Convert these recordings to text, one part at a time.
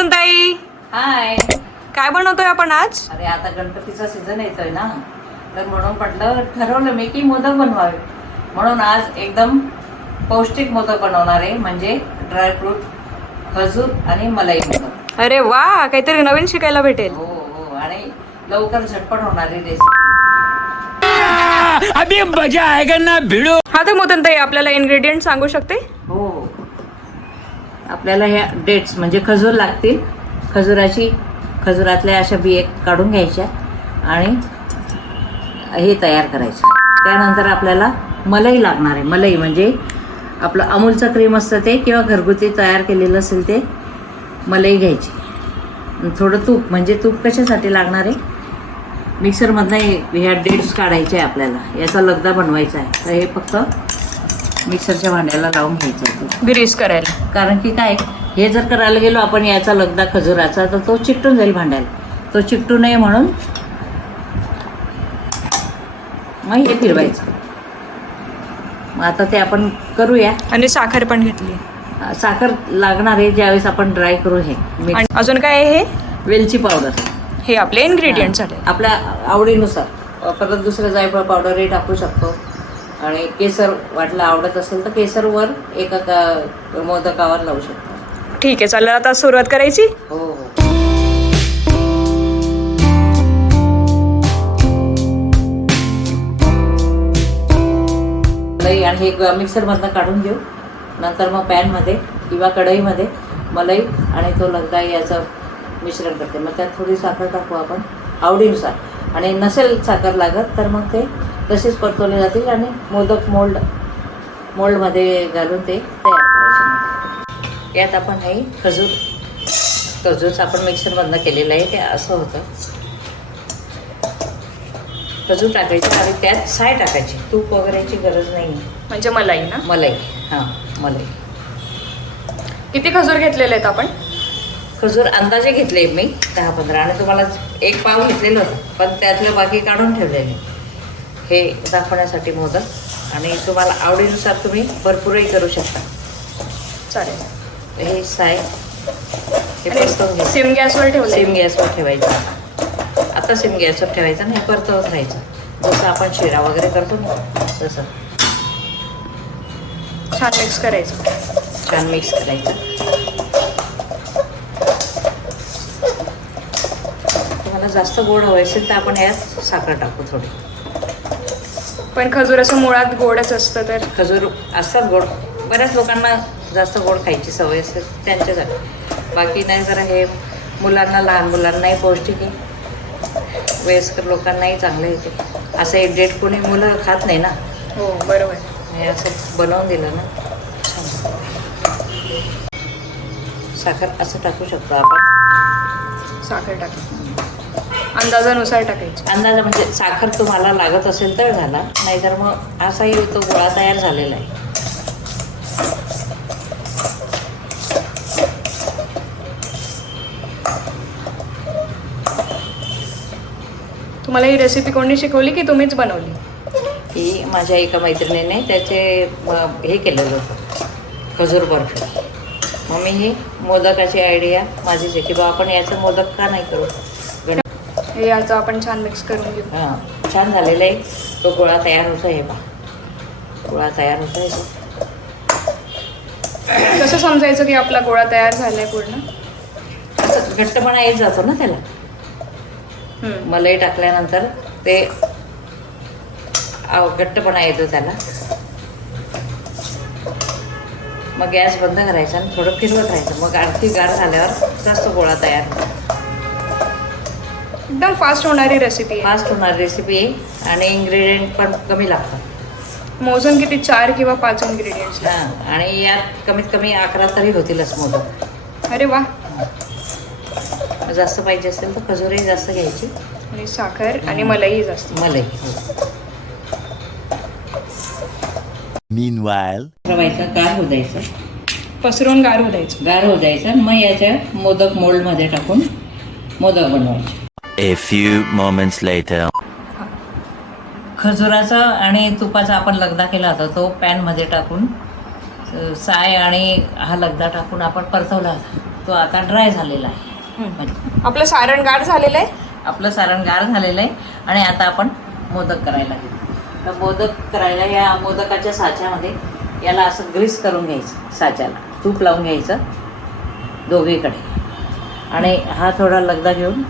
मधून ताई. हाय. काय बनवतोय आपण आज? अरे आता गणपतीचा सीझन येतोय ना, तर म्हणून म्हटलं ठरवलं मी की मोदक बनवावे. म्हणून आज एकदम पौष्टिक मोदक बनवणार आहे, म्हणजे ड्रायफ्रूट, खजूर आणि मलाई मोदक. अरे वा, काहीतरी नवीन शिकायला भेटेल. हो हो, आणि लवकर झटपट होणारी रेसिपी. अभी मजा आएगा ना भिड़ो. हा तर मधून ताई आपल्याला इन्ग्रेडियंट सांगू शकते? हो, आपल्याला ह्या डेट्स म्हणजे खजूर लागतील. खजुरातल्या अशा बिये काढून घ्यायच्या आणि हे तयार करायचं. त्यानंतर आपल्याला मलाई लागणार आहे. मलाई म्हणजे आपलं अमूलचं क्रीम असतं ते, किंवा घरगुती तयार केलेलं असेल ते मलाई घ्यायची. थोडं तूप, म्हणजे तूप कशासाठी लागणार आहे, मिक्सरमधनं ह्या डेट्स काढायचे आहे आपल्याला. याचा लगदा बनवायचा आहे, तर हे फक्त मिक्सरच्या भांड्याला लावून घ्यायचं आहे ग्रीस करायला. कारण की काय, हे जर करायला गेलो आपण याचा लगदा खजुराचा, तर तो चिकटून जाईल भांड्याला. तो चिकटू नये म्हणून मग हे फिरवायचं. मग आता ते आपण करूया. आणि साखर पण घेतली. साखर लागणार आहे ज्यावेळेस आपण ड्राय करू. हे आणि अजून काय आहे? हे वेलची पावडर. हे आपले इन्ग्रेडियंट झाले. आपल्या आवडीनुसार. परत दुसरं जायफळ पावडरही टाकू शकतो. आणि केसर वाटलं आवडत असेल तर केसरवर एका मोदकावर लावू शकतो. ठीक आहे, चालेल. आता सुरुवात करायची. हो हो. मलाई आणि हे मिक्सरमधनं काढून घेऊ. नंतर मग पॅनमध्ये किंवा कढईमध्ये मलाई आणि तो लगदा याचं मिश्रण करते. मग त्यात थोडी साखर टाकू आपण आवडीनुसार. आणि नसेल साखर लागत तर मग ते तसेच परतवले जातील आणि मोदक मोल्डमध्ये घालून ते तयार करायचे. यात आपण हे खजूरचं आपण मिक्सरमधनं केलेलं आहे, ते असं होतं. खजूर टाकायचं आणि त्यात साय टाकायची. तूप वगैरेची गरज नाही. म्हणजे मलाई ना? मलाई. हां, मलाई. किती खजूर घेतलेले आहेत आपण? खजूर अंदाजे घेतले मी 10-15, आणि तुम्हाला 1 पाव घेतलेलं होतं, पण त्यातलं बाकी काढून ठेवलेले. हे दाखवण्यासाठी मोदक. आणि तुम्हाला आवडीनुसार तुम्ही भरपूरही करू शकता. चालेल. हे साय हे परतवून घ्यायचं. सिम गॅसवर ठेवलं. सिम गॅसवर ठेवायचं. आता सिम गॅसवर ठेवायचं आणि हे परतवत राहायचं, जसं आपण शिरा वगैरे करतो ना तसं. छान मिक्स करायचं. छान मिक्स करायचं. तुम्हाला जास्त गोड हवं असेल तर आपण यात साखर टाकू थोडी. पण खजूर असं मुळात गोडच असतं, तर खजूर असतात गोड. बऱ्याच लोकांना जास्त गोड खायची सवय असते, त्यांच्यासाठी. बाकी नाही, जरा हे मुलांना, लहान मुलांनाही पौष्टिक आहे, वयस्कर लोकांनाही चांगलं येते. असं एक डेट कोणी मुलं खात नाही ना. हो, बरोबर. हे असं बनवून दिलं ना, साखर असं टाकू शकतो आपण. साखर टाकायची. अंदाजानुसार टाकायची. अंदाजा म्हणजे साखर तुम्हाला लागत असेल तर झाला, नाहीतर मग असाही तो गोळा तयार झालेला आहे. तुम्हाला ही रेसिपी कोणी शिकवली की तुम्हीच बनवली? ही माझ्या एका मैत्रिणीने त्याचे हे केलेलं होतं, खजूर बर्फी. मग मी ही मोदकाची आयडिया माझीच आहे की बा आपण याचं मोदक का नाही करू. हे याचं आपण छान मिक्स करून घेऊ. हां, छान झालेलं आहे. तो गोळा तयार होतो आहे बा. गोळा तयार होतो आहे. कसं समजायचं की आपला गोळा तयार झालाय पूर्ण? असं घट्टपणा येत जातो ना त्याला. मलाई टाकल्यानंतर ते घट्टपणा येतो त्याला. मग गॅस बंद करायचा आणि थोडं फिरवत राहायचं. मग आणखी गार झाल्यावर जास्त गोळा तयार होतो. एकदम फास्ट होणारी रेसिपी आहे. फास्ट होणारी रेसिपी आहे आणि इन्ग्रेडियंट पण कमी लागतात. मोजून किती 4 किंवा 5 इन्ग्रेडियंट्स. हां, आणि यात कमीत कमी 11 तरी होतीलच मोदक. अरे वा. जास्त पाहिजे असेल तर खजूरही जास्त घ्यायची. आणि साखर आणि मलाई जास्त. मलाई. Meanwhile, ठेवायचं, गार होऊ द्यायचं. पसरून गार होऊ द्यायचं. गार होऊ द्यायचं. मग याच्या मोदक मोल्डमध्ये टाकून मोदक बनवायचे. a few moments later. खजुराचा आणि तुपाचा आपण लगदा केला होता, तो पॅनमध्ये टाकून साय आणि हा लगदा टाकून आपण परतवला होता. तो आता ड्राय झालेला आहे. आपलं सारण गार झालेलं आहे. आपलं सारण गार झालेलं आहे आणि आता आपण मोदक करायला घेऊ. तर मोदक करायला या मोदकाच्या साच्यामध्ये याला असं ग्रीस करून घ्यायचं, साच्याला तूप लावून घ्यायचं दोघीकडे आणि हा थोडा लगदा घेऊन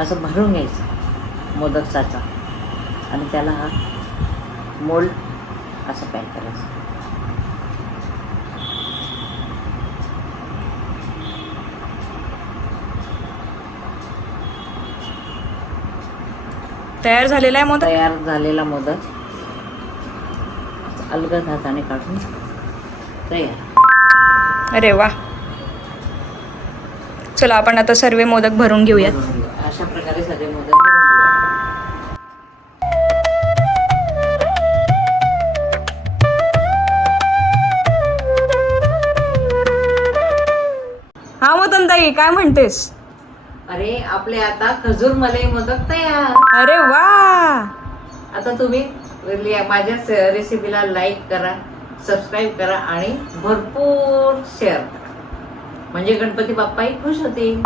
असं भरून घ्यायचं मोदक साचा आणि त्याला हा मोल्ड असं पॅक करायचं. तयार झालेला आहे मोदक. तयार झालेला मोदक अलगद हाताने काढून तयार. अरे वा. चला आपण आता सर्व मोदक भरून घेऊयात. अशा प्रकारे सगळे मोदक भरून घेऊया. हा मग ताई काय म्हणतेस? अरे आपले आता खजूर मलाई मोदक तयार. अरे वा. आता तुम्ही माझ्याच रेसिपीला लाईक करा, सबस्क्राईब करा आणि भरपूर शेअर करा म्हणजे गणपती बाप्पाही खुश होतील.